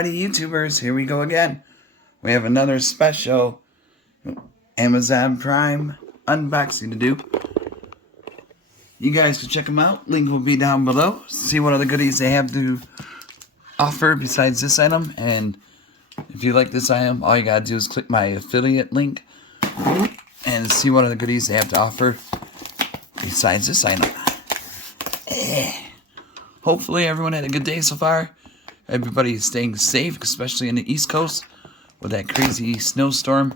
Alrighty, YouTubers, here we go again. We have another special Amazon Prime unboxing to do. You guys can check them out. Link will be down below. See what other goodies they have to offer besides this item. And if you like this item, all you gotta do is click my affiliate link and see what other goodies they have to offer besides this item. Hopefully everyone had a good day so far. Everybody's staying safe, especially in the East Coast with that crazy snowstorm.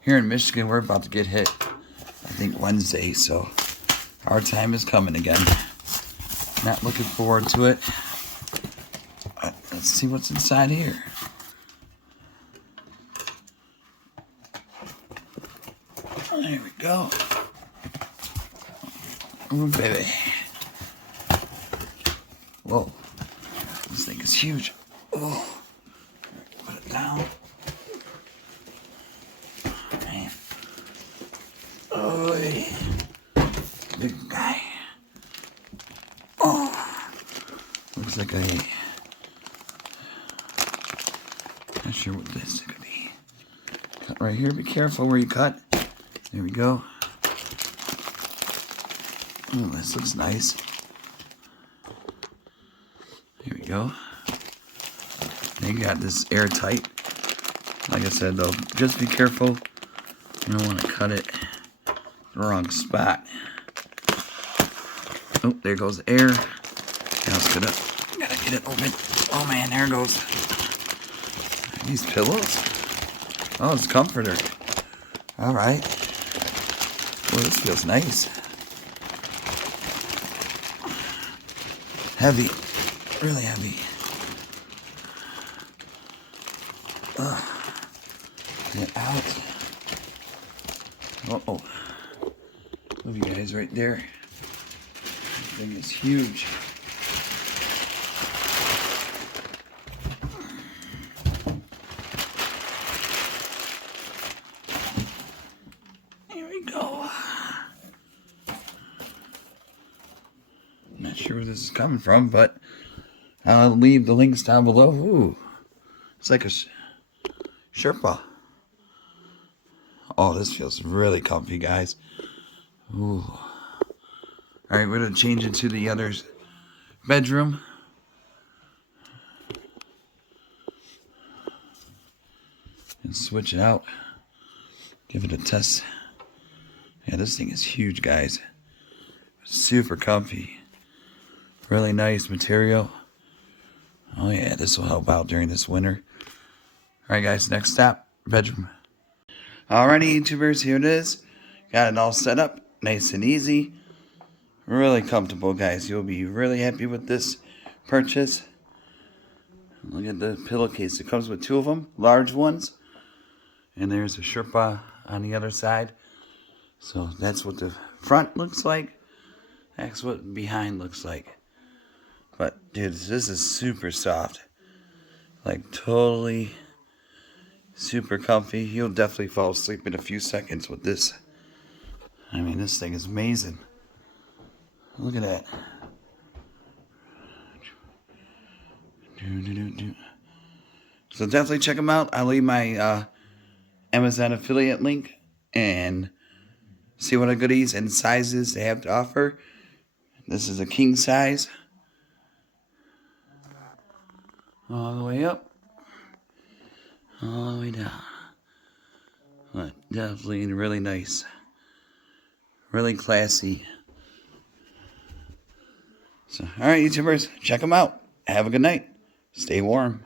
Here in Michigan, we're about to get hit, I think, Wednesday, so our time is coming again. Not looking forward to it. Let's see what's inside here. There we go. Oh, baby. Whoa. This thing is huge. Oh. Put it down. Man. Oh, yeah. Big guy. Oh. Looks like not sure what this could be. Cut right here. Be careful where you cut. There we go. Oh, this looks nice. Here we go. They got this airtight. Like I said though, just be careful. You don't want to cut it the wrong spot. Oh, there goes the air. Now let's get up. Gotta get it open. Oh man, there it goes. These pillows. Oh, it's a comforter. Alright. Well, this feels nice. Heavy. Really heavy. Get out. Uh-oh. Love you guys right there. This thing is huge. Here we go. Not sure where this is coming from, but I'll leave the links down below. Ooh, it's like a Sherpa. Oh, this feels really comfy, guys. Ooh. Alright, we're going to change it to the other bedroom. And switch it out. Give it a test. Yeah, this thing is huge, guys. Super comfy. Really nice material. Oh yeah, this will help out during this winter. Alright guys, next stop, bedroom. Alrighty YouTubers, here it is. Got it all set up, nice and easy. Really comfortable, guys. You'll be really happy with this purchase. Look at the pillowcase. It comes with two of them, large ones. And there's a Sherpa on the other side. So that's what the front looks like. That's what behind looks like. But dude, this is super soft. Like totally super comfy. You'll definitely fall asleep in a few seconds with this. I mean, this thing is amazing. Look at that. So definitely check them out. I'll leave my Amazon affiliate link and see what goodies and sizes they have to offer. This is a king size. All the way up. All the way down. But definitely really nice. Really classy. So, alright YouTubers, check them out. Have a good night. Stay warm.